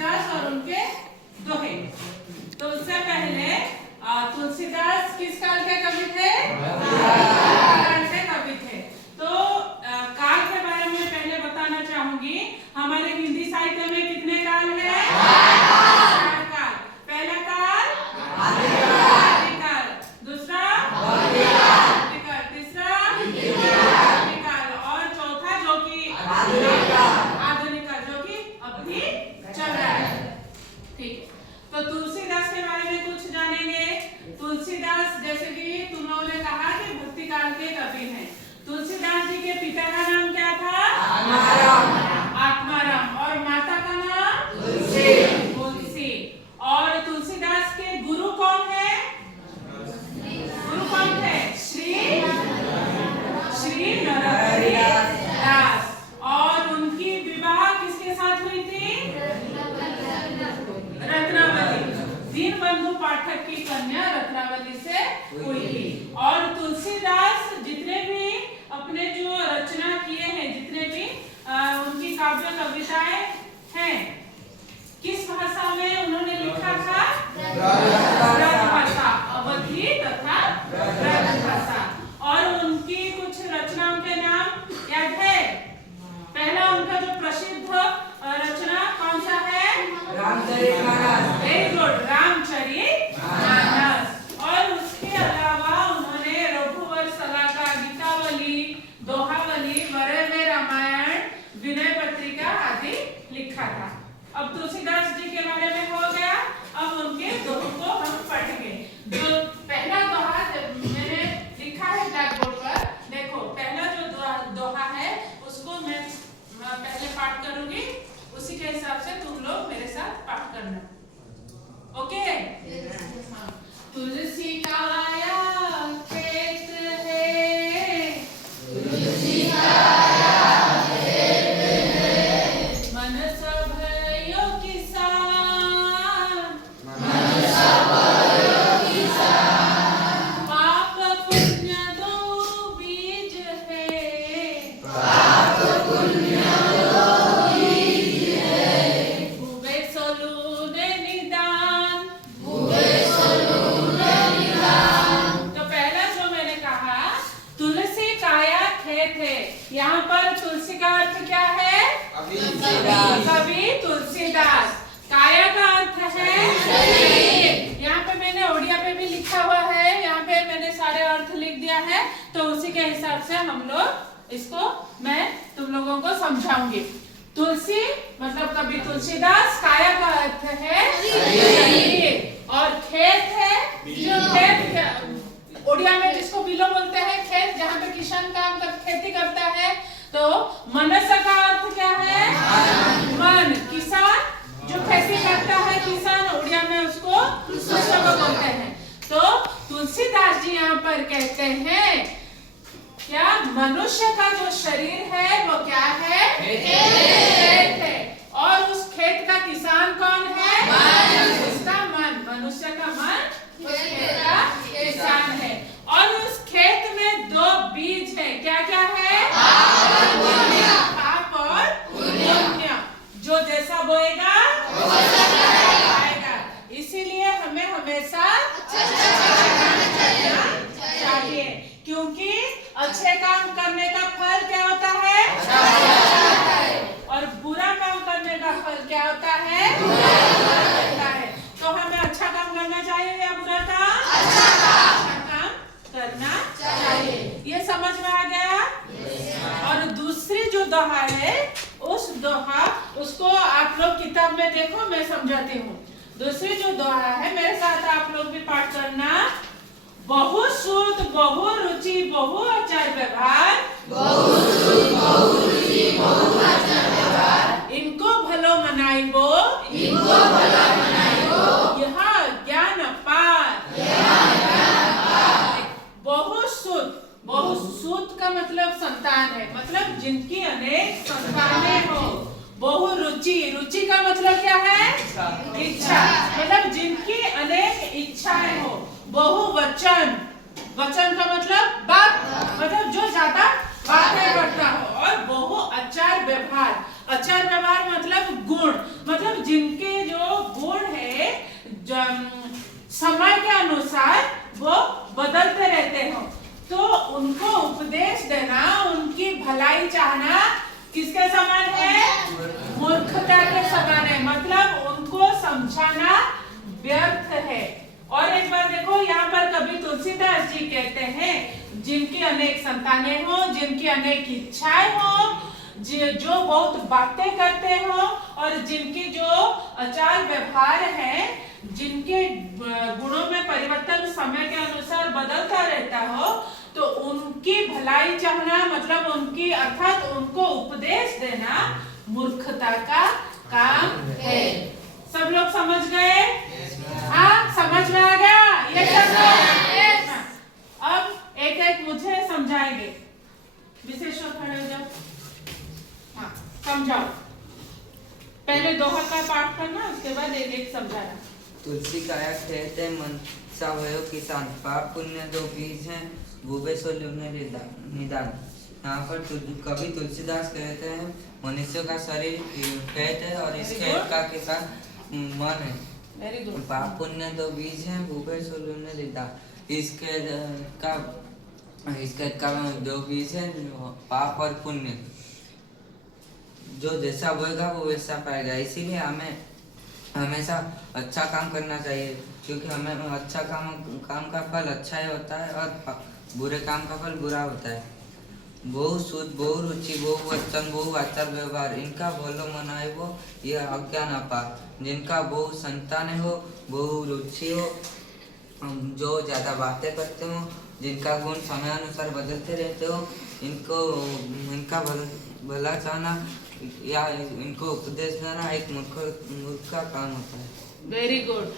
तुलसीदास और उनके दोहे। तो उससे पहले तुलसीदास किस काल के कवि थे? काल के कवि थे। तो काल के बारे में पहले बताना चाहूंगी। हमारे हिंदी साहित्य में कितने काल है? 4 काल। पहला काल आदिकाल, दूसरा मध्यकाल, तीसरा मध्यकाल और चौथा जो कि आधुनिक काल, जो कि अब भी चल रहा है। ठीक, तो तुलसीदास के बारे में कुछ जानेंगे। तुलसीदास जैसे कि तुम लोगों ने कहा कि भक्ति काल के कवि हैं। तुलसीदास जी के पिता का नाम क्या था? आत्माराम। और माता का नाम? तुलसी। और तुलसीदास के गुरु कौन है? गुरु कौन थे? श्री नरहरि दास। और उनकी विवाह किसके साथ हुई थी? रत्नावली, दीनबंधु पाठक की कन्या रत्नावली से हुई थी। और तुलसीदास जितने भी अपने जो रचना किए हैं, जितने भी उनकी काव्य कविताएं हैं, किस भाषा में उन्होंने लिखा था? ब्रज भाषा, अवधी तथा ब्रज भाषा। और उनकी कुछ रचनाओं के नाम याद है? पहला उनका जो प्रसिद्ध रचना कौन सा है? रामचरितमानस। Very good, Ramcharitmanas. और उसके अलावा उन्होंने रघुवर सलाका, गीतावली, दोहावली, वरे में रामायण, विनय पत्रिका आदि लिखा था। अब तुलसीदास जी के बारे में हो गया। अब उनके दोहों को हम पढ़ेंगे। जो पहला दोहा मैंने लिखा है ब्लैक बोर्ड पर, देखो पहला जो दोहा है उसको मैं पहले पाठ करूंगी, उसी के हिसाब से तुम लोग मेरे साथ पाठ करना। ओके? तुलसी काया खेत है, तुलसी काया खेत है, मन सब भयो किसान, मन सब भयो किसान, पाप पुण्य दो बीज है, पाप पुण्य दो बीज है, भुवे सलूने निदान, भुवे सलूने निदान। तो पहला जो मैंने कहा तुलसी काया खेत है, यहाँ पर तुलसी का अर्थ क्या है? कवि तुलसीदास। काया का अर्थ है शरीर। यहाँ पे मैंने ओडिया पे भी लिखा हुआ है, यहाँ पे मैंने सारे अर्थ लिख दिया है, तो उसी के हिसाब से हम लोग इसको मैं तुम लोगों को समझाऊंगी। तुलसी मतलब कवि तुलसीदास, काया का अर्थ है शरीर, और खेत है जो खेत ओडिया में जिसको बिलो बोलते हैं, खेत जहाँ पे किसान काम कर खेती करता है। तो मनस का अर्थ क्या है? मन। किसान जो खेती करता है, किसान ओडिया में उसको कृषक बोलते हैं। तो तुलसीदास जी यहाँ पर कहते हैं क्या? मनुष्य का जो शरीर है वो क्या है? खेत है। और उस खेत का किसान कौन है? उसका मन। मनुष्य का मन उस खेत का किसान है। और उस खेत में 2 बीज है, क्या क्या है? पाप और पुण्य। जो जैसा बोएगा खाएगा। इसीलिए हमें हमेशा चाहिए, क्योंकि अच्छे काम करने का फल क्या होता है? और बुरा काम करने का फल क्या होता है? होता है। तो हमें अच्छा काम करना चाहिए या बुरा काम? अच्छा काम करना चाहिए। ये समझ में आ गया? और दूसरी जो दोहा है, उस दोहा उसको आप लोग किताब में देखो, मैं समझाती हूँ। दूसरी जो दोहा है, मेरे साथ आप लोग भी पाठ करना। बहु सूत बहु रुचि बहु आचार व्यवहार, इनको भलो मनाइबो, यह ज्ञान अपार। बहु सूत का मतलब संतान है, मतलब जिनकी अनेक संतानें हो। बहु रुचि, रुचि का मतलब क्या है? इच्छा, मतलब जिनकी अनेक इच्छाएं हो। बहु वचन, वचन का मतलब बात, मतलब जो ज्यादा बातें करता हो। और बहु आचार व्यवहार, आचार व्यवहार मतलब गुण, मतलब जिनके जो गुण है समय के अनुसार वो बदलते रहते हो, तो उनको उपदेश देना, उनकी भलाई चाहना किसके समान है? मूर्खता के समान है। मतलब उनको समझाना व्यर्थ है। और एक बार देखो, यहाँ पर कभी तुलसीदास जी कहते हैं जिनकी अनेक संतानें हो, जिनकी अनेक इच्छाएं हो, जो बहुत बातें करते हो और जिनकी जो आचार व्यवहार है, जिनके गुणों में परिवर्तन समय के अनुसार बदलता रहता हो, तो उनकी भलाई चाहना मतलब उनकी अर्थात उनको उपदेश देना मूर्खता का काम है। सब लोग समझ गए? समझ में आ गया ये सब? अब एक एक मुझे समझाएंगे। विशेषण खड़े हो जाओ। हाँ, समझाओ। पहले दोहा का पाठ करना, उसके बाद एक एक समझाना। तुलसी काया कहते मन सा भयो किसान, पाप पुण्य दो बीज हैं, भूबे सो लुने निदान। यहाँ पर कवि तुलसीदास कहते हैं मनुष्य का शरीर खेत है और इस खेत का किसान मन है। Very good. पाप पुण्य दो बीज हैं, भूबे सो लुने निदान। इसके का दो बीज है, पाप और पुण्य। जो जैसा बोएगा वो वैसा पाएगा। इसीलिए हमें हमेशा अच्छा काम करना चाहिए, क्योंकि हमें अच्छा काम का फल अच्छा ही होता है और बुरे काम का फल बुरा होता है। बहु शुद्ध, बहु रुचि, बहु वचन, बहु आचार व्यवहार, इनका बोलो मनाए वो, यह अज्ञान अपार। जिनका बहु संतान हो, बहु रुचि हो, जो ज्यादा बातें करते हो, जिनका गुण समय अनुसार बदलते रहते हो, इनका भला चाहना या इनको उपदेश देना एक मूर्ख का काम होता है। Very good.